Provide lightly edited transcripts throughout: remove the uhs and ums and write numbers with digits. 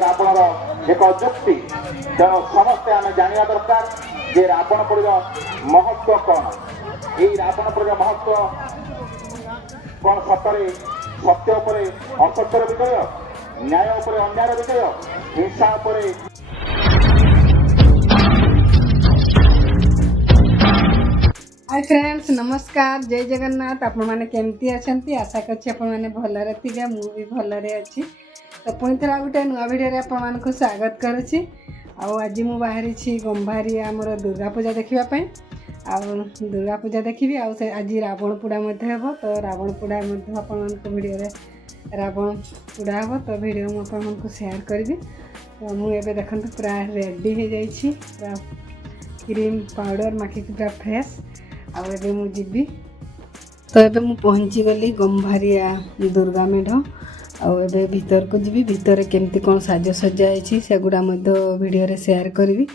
रावणर एक जुक्ति तेणु समस्ते आम जाना दरकार जे रावणपुर महत्व कौन यही रावणपुर महत्व कौन सतरे सत्य उपरे असत्यर विजय न्याय उपरे अन्याय विजय हिंसा उपरे। हाय फ्रेंड्स नमस्कार जय जगन्नाथ आपण मैंने केमती अच्छा आशा करछि आपण मैंने भलरे थिबे मु भी भलरे अछि। तो पुणी थोड़ा गोटे नुआ भिडियो आपण को स्वागत करुछि। आज मु बाहरी छी गंभारी आमर दुर्गा पूजा देखापी दुर्गा पूजा देखी आज रावण पोड़ा हे तो रावण पोड़ा आपण भिडियो रावण पोड़ा हे तो भिडियो मुझे सेयार करी। तो मुझे देखते पूरा रेडी हो जाइए पूरा क्रीम पाउडर माखिक पूरा फ्रेश आबे मु जीवी। तो ये मु पहुँची गली गंभारिया दुर्गा मेढ़ आबे भीतर को जीवी भीतर केमती कौन साजसज्जा है सेगुड़ा भिडियो सेयार करी।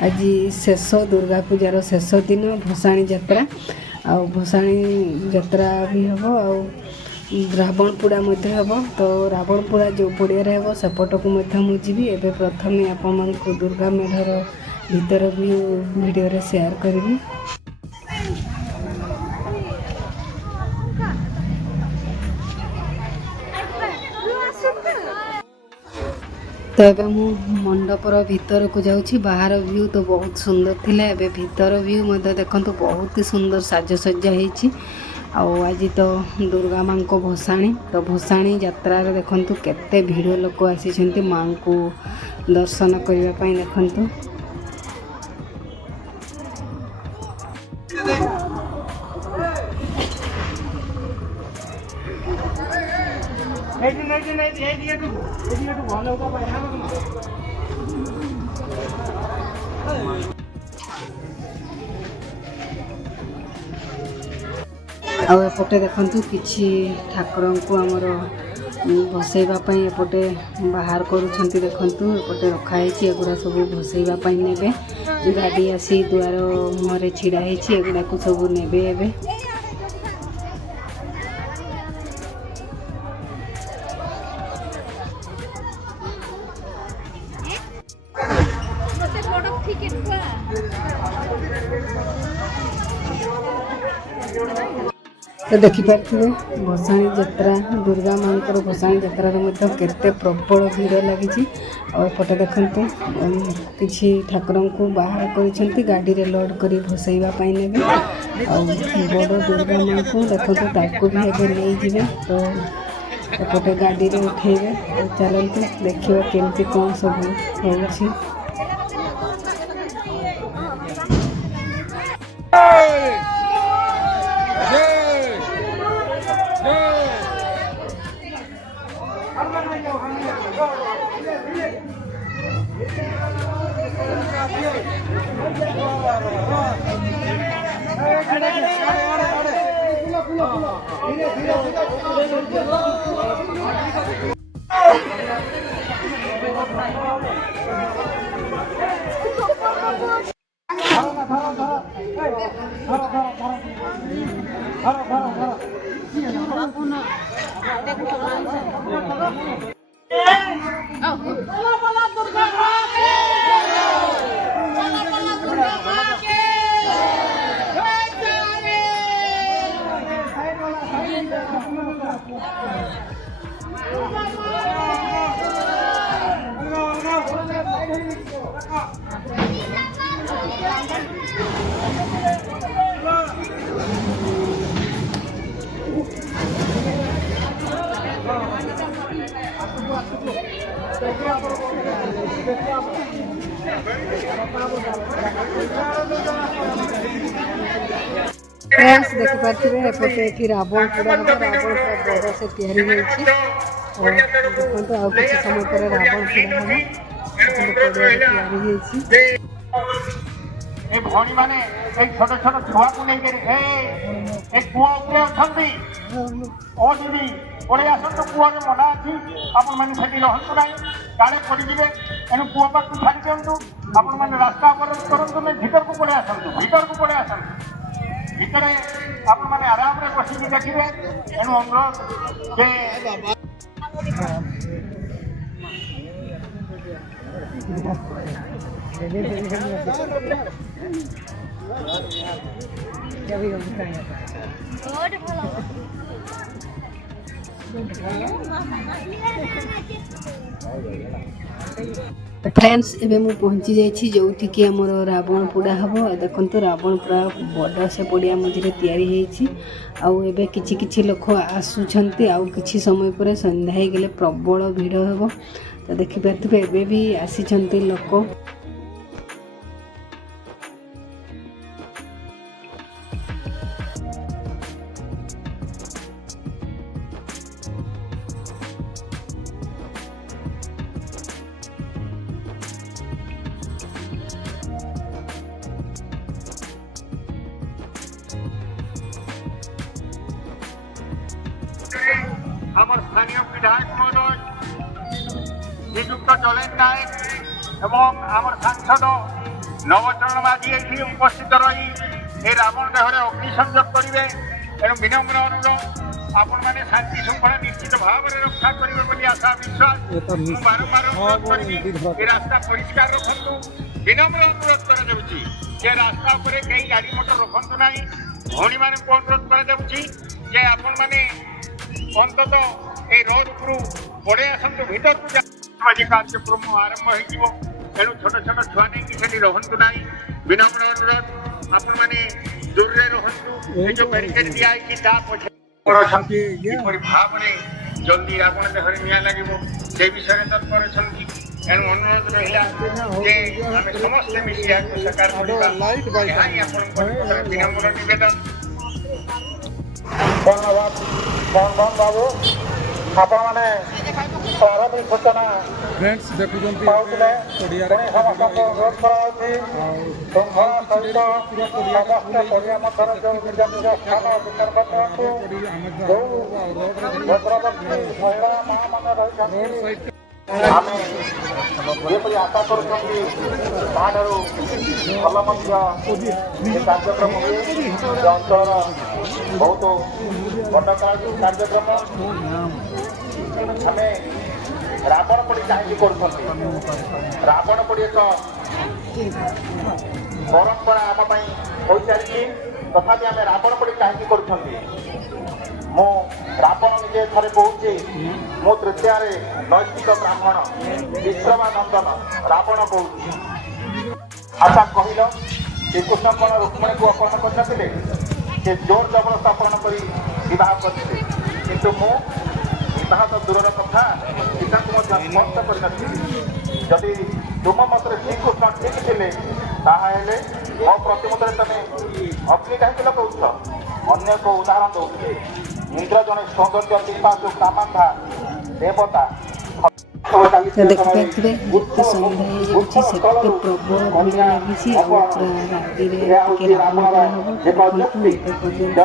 आज शेष दुर्गा पूजार शेष दिन भसाणी यात्रा भसाणी यात्रा भी हम रावण पोड़ा हम। तो रावण पोड़ा जो पड़िया हम सेपट को मुझी एवं प्रथम आपण को दुर्गा मेढ़र भीतर भी भिडियो सेयार करी। तो ये मु मंडपर भीतर को जाऊँगी बाहर व्यू तो बहुत सुंदर थिला एबे भीतर व्यू मध्य देखंतु बहुत ही सुंदर साजसज्जा होईची। आज तो दुर्गा माँ को भसाणी तो भसाणी यात्रा देखंतु केते भीड़ लोक आसी माँ को दर्शन करने पाई देखंतु। एपटे देखंतु किछि ठाकुर को आमर भसैवाई एपटे बाहर करुछंती देखंतु एपटे रखाई एगुड़ा सब भसैवाई नेबे गाड़ी आसी दुआर मुहरे छिड़ा होती एगुड़ा को सब नेबे एबे। तो देखिपे भसाणी यात्रा दुर्गा माँ भसाणी यात्रा केते प्रबल भीड़ लगी। एपटे देखते किसी ठाकुर को बाहर कर गाड़ी रे लोड कर भसैवाई नेबे बड़ दुर्गा माँ को देखते ताकू भी एबे नहीं जिवे। तो एपटे गाड़ी रे उठेबे तो चलते देखिए केमती कौन सब होउछि। फ्रेंड्स देखिपे एपटे ये रावण पोड़ा हम रावण पूरा बड़ से तैयारी देखते आ किसी समय पर रावण पोड़ा हम तैयारी। ए भौणी माने ए छोट छोट छुआ को नहीं करी ए कुआ ऊपर अछंती ओ दीदी पड़े आसतु कुआ रे मना अछि आपण माने सेठी रहंतु नाही काले पड़ी जिवे एनु कुआ पर छाड़ी दियंतु आपण माने रास्ता अवरोध करंतु नहीं भीतर को पड़े आसतु भीतर आपण माने आराम रे बसी देखिबे एनु अनुरोध जे फ्रेंड्स एबे मु पहुंची जाइछि जोठिकी हमर रावण पोड़ा हबो देखंतु रावण पूरा बड़ से पड़िया मझे तैयारी होइछि आउ एबे किछि किछि लोक आसुछंती आउ किछि समय पर संध्या हे गेले प्रबल भीड़ हबो तो देखि पारथिबे एबे भी आसीछंती लोक আমার স্থানীয় বিধায়ক মহোদয় নিযুক্ত চলেন নায়ক এবং আমার সাংসদ নবচরণ মাঝি এটি উপস্থিত রহি এই রাবণ দেহরে অগ্নিসংযোগ করবে এর বিনম্র অনুরোধ আপন মানে শান্তি শৃঙ্খলা নিশ্চিত ভাবে রক্ষা করবে বলে আশা বিশ্বাস বারম্বার অনুরোধ করবি এই রাস্তা পরিষ্কার রখন্তু বিনম্র অনুরোধ করা যাচ্ছে যে রাস্তা উপরে কেই গাড়ি মোটর রখন্তু নাই ভৌণী মানে অনুরোধ করা যাচ্ছে যে আপন মানে অন্তত এই রোড উপরু পড়ে আসন্তু ভিতরକୁ সামাজিক কার্যক্রম আরম্ভ হয়েଯିବ ତେଣୁ ଛୋଟ ଛୋଟ ଛୁଆ ନେଇକି ସେଠି ରହନ୍ତୁ ନାହିଁ ବିନମ୍ର ଅନୁରୋଧ ଆପଣମାନେ ଦୂରରେ ରହନ୍ତୁ ଏ ଯୋଉ ବ୍ୟାରିକେଡ୍ ଦିଆହେଇଛି ତା ପଛରେ ଅଛନ୍ତି କିପରି ଭାବରେ ଜଲ୍ଦି ରାବଣ ଦେହରେ ନିଆଁ ଲାଗିବ ସେ ବିଷୟରେ ତତ୍ପର ଅଛନ୍ତି ଏଣୁ ଅନୁରୋଧ ରହିଲା ଯେ ଆମେ ସମସ୍ତେ ମିଶି ଏହାକୁ ସାକାର କରିବା ଏହା ହିଁ ଆପଣଙ୍କ ନିକଟରେ ବିନମ୍ର ନିବେଦନ ଧନ୍ୟବାଦ ମୋହନ ବାବୁ ଆପଣମାନେ ପ୍ରାରମ୍ଭିକ ସୂଚନା ପାଉଥିଲେ ପୁଣି ସମସ୍ତଙ୍କୁ ଅନୁରୋଧ କରାଯାଉଛି ଶୃଙ୍ଖଳା ସହିତ ସମସ୍ତ ପଡ଼ିଆ ମଧ୍ୟରେ ଯେଉଁ ନିଜ ନିଜ ସ୍ଥାନ ବିତର୍କ କରନ୍ତୁ ଯେଉଁ ଭଦ୍ରବର୍ତ୍ତୀ ମହିଳା ମାଆମାନେ ରହିଛନ୍ତି ଆମେ ଯେପରି ଆଶା କରୁଛନ୍ତି ତାଠାରୁ ଭଲ ମଧ୍ୟ ଏ କାର୍ଯ୍ୟକ୍ରମ ହୁଏ ଏ ଅଞ୍ଚଳର ବହୁତ ବଡ଼ କାର୍ଯ୍ୟକ୍ରମ ଆମେ ରାବଣ ପୋଡ଼ି କାହିଁକି କରୁଛନ୍ତି ରାବଣ ପୋଡ଼ି ଏକ ପରମ୍ପରା ଆମ ପାଇଁ ହୋଇସାରିଛି ତଥାପି ଆମେ ରାବଣ ପୋଡ଼ି କାହିଁକି କରୁଛନ୍ତି ମୁଁ ରାବଣ ନିଜେ ଥରେ କହୁଛି ମୁଁ ତୃତୀୟାରେ ନୈତିକ ବ୍ରାହ୍ମଣ ବିଶ୍ରମାନନ୍ଦନ ରାବଣ କହୁଛି ଆଚ୍ଛା କହିଲ ଶ୍ରୀକୃଷ୍ଣ କ'ଣ ରୁକ୍ମିଣୀକୁ ଅପହରଣ କରିନଥିଲେ ସେ ଜୋର ଜବରଦସ୍ତ ଅପହରଣ କରି ବିବାହ କରିଥିଲେ କିନ୍ତୁ ମୁଁ ବିବାହ ତ ଦୂରର କଥା ପିତାଙ୍କୁ ମଧ୍ୟ ସ୍ପଷ୍ଟ କରିନଥିଲି ଯଦି ତୁମ ମତରେ ଶ୍ରୀକୃଷ୍ଣ ଠିକ୍ ଥିଲେ ତାହେଲେ ମୋ ପ୍ରତିମତରେ ତମେ ଅଗ୍ନି କାହିଁକି ଲଗାଉଛ ଅନ୍ୟ ଏକ ଉଦାହରଣ ଦେଉଛି ଇନ୍ଦ୍ର ଜଣେ ସୌନ୍ଦର୍ଯ୍ୟ ପିପାସୁ କାମାନ୍ଧା ଦେବତା ଦେଖିପାରୁଥିବେ ଯେତେ ସନ୍ଧ୍ୟା ହେଇଯାଉଛି ସେତେ ପ୍ରବଳ ଭିଡ଼ ଲାଗିଛି ଆଉ ପୁରା ରାତିରେ ଟିକେ ରାବଣ ପୋଡ଼ା ହେବ ଦେଖନ୍ତୁ ଏବେ ପର୍ଯ୍ୟନ୍ତ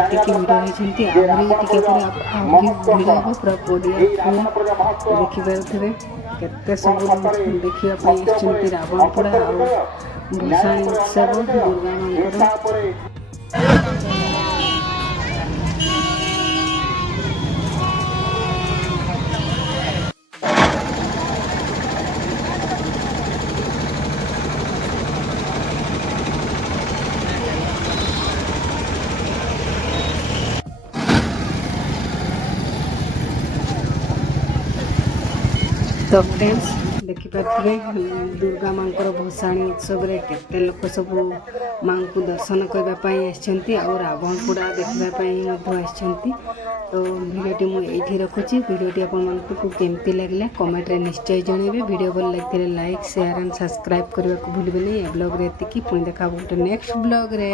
ଏତିକି ଭିଡ଼ ହେଇଛନ୍ତି ଆହୁରି ଟିକେ ପରେ ଆହୁରି ଭିଡ଼ ହେବ ପୁରା ପଡ଼ିଆ ପୁରା ଦେଖିପାରୁଥିବେ କେତେ ସବୁ ଦେଖିବା ପାଇଁ ଆସିଛନ୍ତି ରାବଣ ପୋଡ଼ା ଆଉ ଭସାଣୀ ଉତ୍ସବ ଦୁର୍ଗା ମାଙ୍କର तो फ्रेंड्स देखिपारे दुर्गा मांकर भसाणी उत्सव रे केते लोक सब मां को दर्शन करने रावण पोड़ा देखापी तो भिडियोटी मुझे रखुची भिडियोटी आपको केमती लगे कमेंट रे निश्चय जनइबे वीडियो भल लगे लाइक शेयर एंड सब्सक्राइब करने को भूलिए नहीं। ब्लॉग रे एतिकी पुणी देखा गोटे नेक्स्ट ब्लॉग रे।